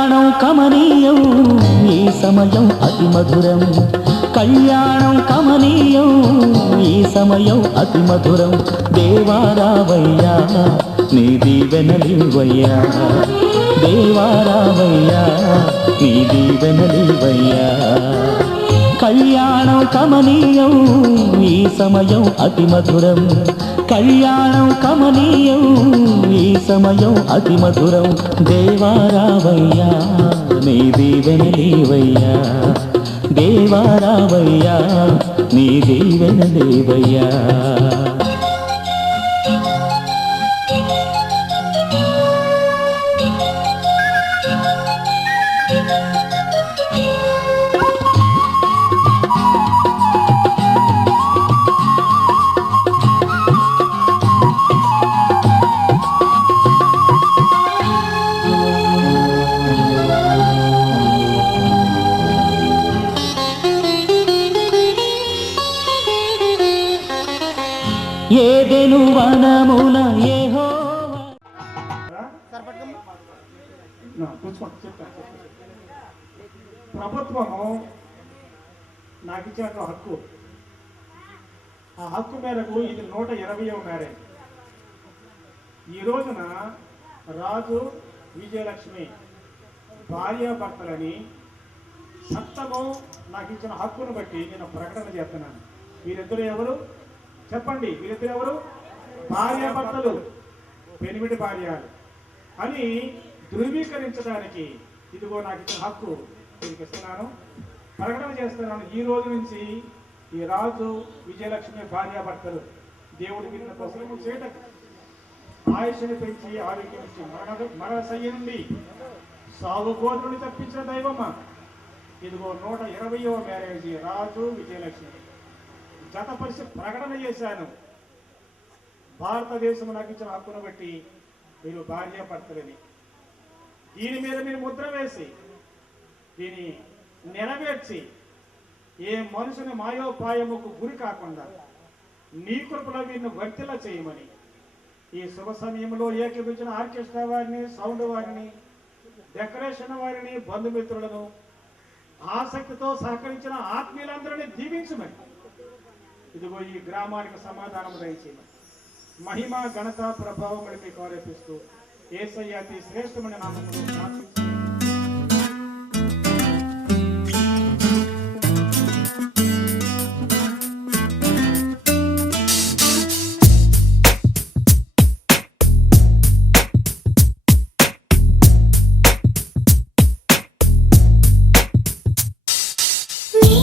కళ్యాణం కమనీయం ఈ సమయం అతి మధురం, కళ్యాణం కమనీయం ఈ సమయం అతి మధురం. దేవారావయ్యా నీ దీవెనలివయ్యా, దేవారావయ్యా నీ దీవెనలివయ్యా. కళ్యాణం కమనీయం ఈ సమయం అతి మధురం, కళ్యాణం కమనీయం ఈ సమయం అతి మధురం. దేవారావయ్యా నీ దీవెనలివయ్యా, దేవారావయ్యా నీ దీవెనలివయ్యా. ఏదెను వనమున యెహోవా ప్రభుత్వము నాకు ఇచ్చిన హక్కు, ఆ హక్కు మేరకు ఇది 120వ మ్యారేజ్. ఈ రోజున రాజు విజయలక్ష్మి భార్యాభర్తలని చట్టము నాకు ఇచ్చిన హక్కును బట్టి నేను ప్రకటన చేస్తున్నాను. వీరిద్దరు ఎవరు చెప్పండి? వీరిద్దరు ఎవరు? భార్యాభర్తలు, పెనిమిటి భార్యలు అని ధృవీకరించడానికి ఇదిగో నాకు ఇచ్చిన హక్కు దీనికి ఇస్తున్నాను, ప్రకటన చేస్తున్నాను. ఈ రోజు నుంచి ఈ రాజు విజయలక్ష్మి భార్యాభర్తలు దేవుడి విన్న కోసం చేయటం, ఆయుష్ని పెంచి ఆరోగ్యం ఇచ్చి మరణ శయ్య నుండి సాగు గోధుని తప్పించిన దైవమ్మ. ఇదిగో 120వ మ్యారేజ్ రాజు విజయలక్ష్మి జతపరిచి ప్రకటన చేశాను. భారతదేశం నాకు ఇచ్చిన హక్కును బట్టి మీరు భార్యాభర్తలని దీని మీద మీరు ముద్ర వేసి దీన్ని నెరవేర్చి ఏ మనుషుని మాయోపాయముకు గురి కాకుండా నీ కృపలో వీరిని వర్తిలా చేయమని ఈ శుభ సమయంలో ఏకీపించిన ఆర్కెస్ట్రా వారిని, సౌండ్ వారిని, డెకరేషన్ వారిని, బంధుమిత్రులను, ఆసక్తితో సహకరించిన ఆత్మీయులందరినీ దీవించమని ఇదిగో ఈ గ్రామానికి సమాధానం దయచేయమని మహిమ ఘనత ప్రభావం మీకు ఆరోపిస్తూ యేసయ్య అతి శ్రేష్టమైన నామములో ప్రార్థిస్తున్నాను. నీ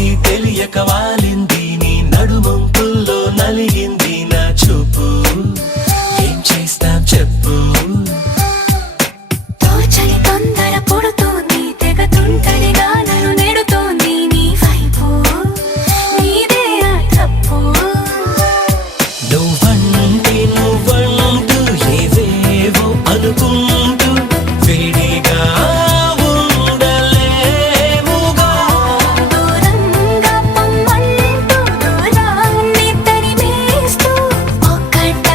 తెలిసి తెలియక వాలింది నీ నడుమంపుల్లో నలిగింది నా చూపు ఏం చేస్తాం చెప్పు తోచని తొందర పుడుతోంది తెగ తుంటరిగా నన్ను నెడుతోంది నీ వైపు నీదే ఆ తప్పు నువ్వంటూ ఏవేవో అనుకుంటూ వేడిగా ఉండలేముగా దూరంగా పొమ్మంటూ దూరాన్ని తరిమేస్తూ ఒక్కటవ్వాలి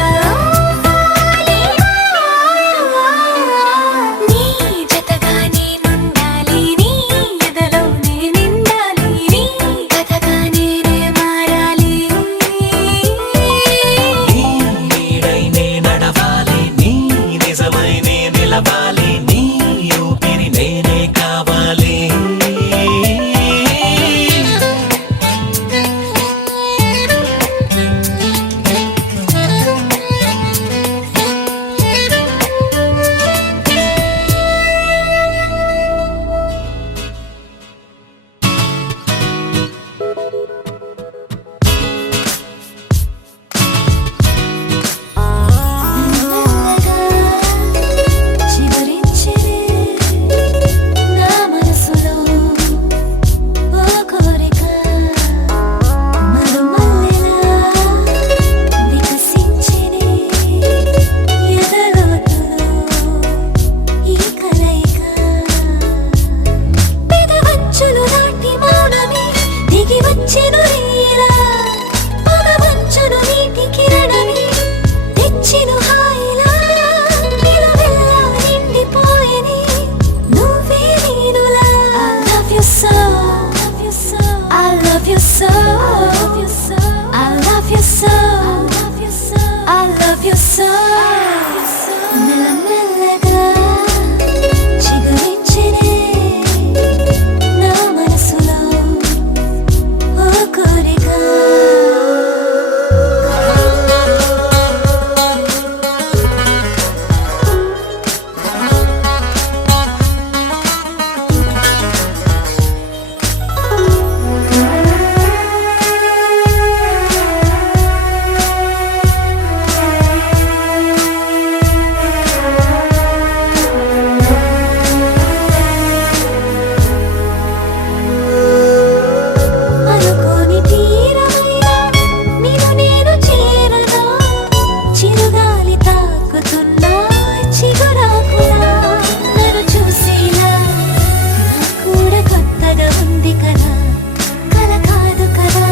నీ జతగా నేనుండాలి నీ ఎదలో నేనిండాలి నీ కథగా నేనే మారాలి నీ నీడై నే నడవాలి నీ నిజమై నే నిలవాలి నీ ఊపిరి నేనే కావాలి మెల్లగా చిగురించెనే నా మనసులో ఓ కోరిక మరుమల్లెలా వికసించెనే ఎదలోతులో ఈ కలయిక పెదవంచులు దాటి మౌనమే దిగి వచ్చెను రీలా పొగవంచును నీటి కిరణమే తెచ్చెను హాయిలా నిలువెల్లా నిండిపోయెనే నువ్వే నేనులా I love you so I love you so I love you so మెల్లమెల్లగా చిగురించెనే నా మనసులో ఓ కోరిక అనుకోని తీరమైనా నిన్ను నేను చేరగా చిరుగాలి తాకుతున్నా చిగురాకులా నన్ను చూసేలా నాకు కూడా కొత్తగా ఉంది కదా కల కాదు కదా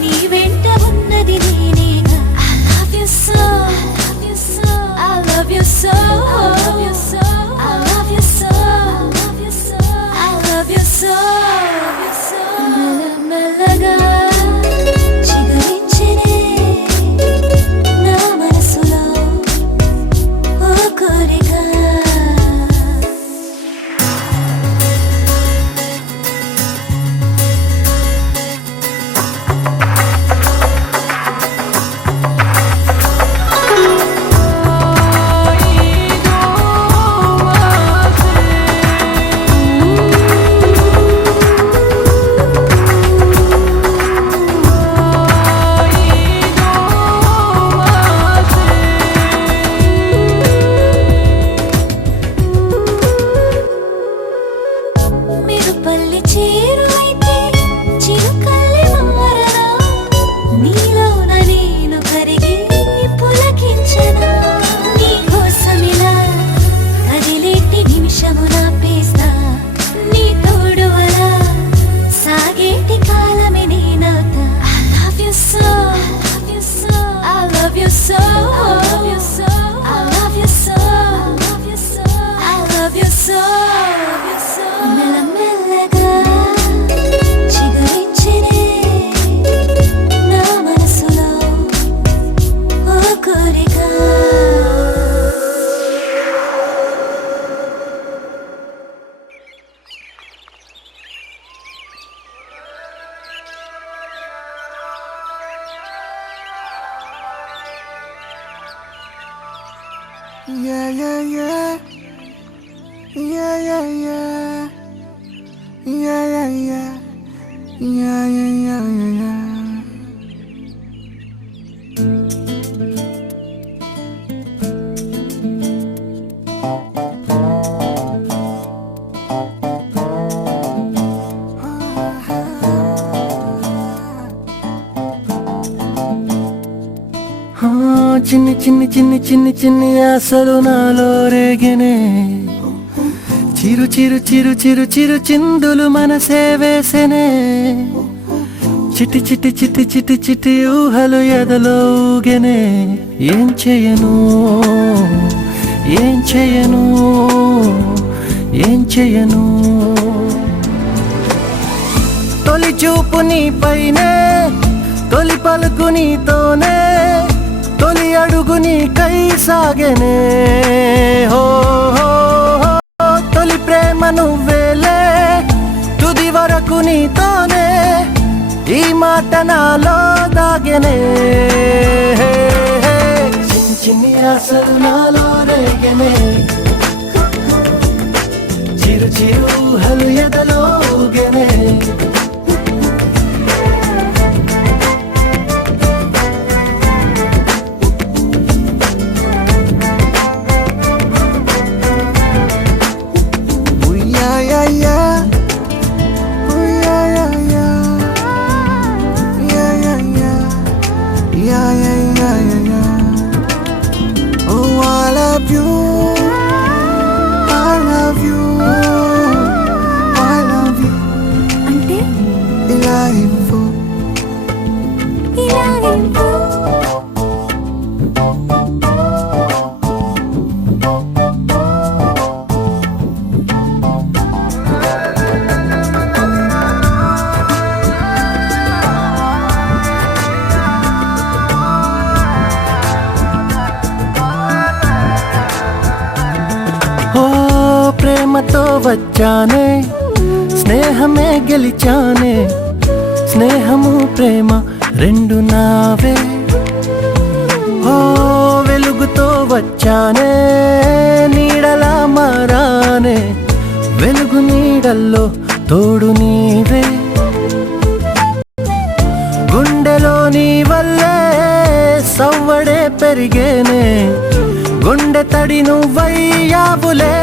నీ వెంట ఉన్నది నేనేగా I love you so I love you so I love you so I love you so మెల్లమెల్లగా చిగురించెనే నా మనసులో ఓ కోరిక మీరు పల్లి చేరువైతే చిరుకల్లె మారనా నీలోన నేను కరిగి పులకించనా నీ కోసమిలా కదిలేటి నిమిషము నాపేస్తా నీ తోడు అలా సాగేటి కాలమే నేనవుతా I love you so I love you so I love you so I love you so మెల్లమెల్లగా చిగురించెనే నా మనసులో ఓ కోరిక Yeah, yeah, yeah. Yeah, yeah, yeah. Yeah, yeah, yeah. Yeah, yeah, yeah, yeah, yeah. చిన్ని చిన్ని చిన్ని చిన్ని చిన్ని ఆశలు నాలో రేగెనే చిరు చిరు చిరు చిరు చిరు చిందులు మనసే వేసెనే చిటి చిటి చిటి చిటి చిటి ఊహలు ఎదలో ఊగెనే ఏం చేయను ఏం చేయను ఏం చేయను తొలి చూపు నీ పైనే తొలి పలుకు నీతోనే తొలి అడుగు నీకై సాగెనే హో హో హో తొలి ప్రేమ నువ్వేలే తుది వరకు నీతోనే ఈ మాట నాలో దాగెనే చిన్ని చిన్ని ఆశలు నాలో రేగెనే చిరు చిరు ఊహలు ఎదలో ఊగెనే అంటే ఓ ప్రేమతో వచ్చానే స్నేహమే గెలిచానే స్నేహము ప్రేమ రెండు నావే ఓ వెలుగుతో వచ్చానే నీడలా మారానే వెలుగు నీడల్లో తోడు నీవే గుండెలో నీ వల్లే సవ్వడే పెరిగేనే గుండె తడి నువ్వయ్యావులే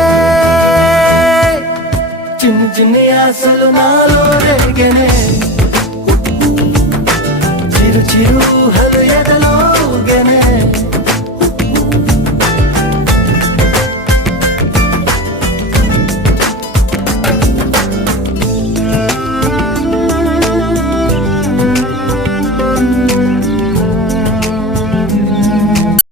చిన్ని చిన్ని ఆశలు నాలో రేగెనే చిరు చిరు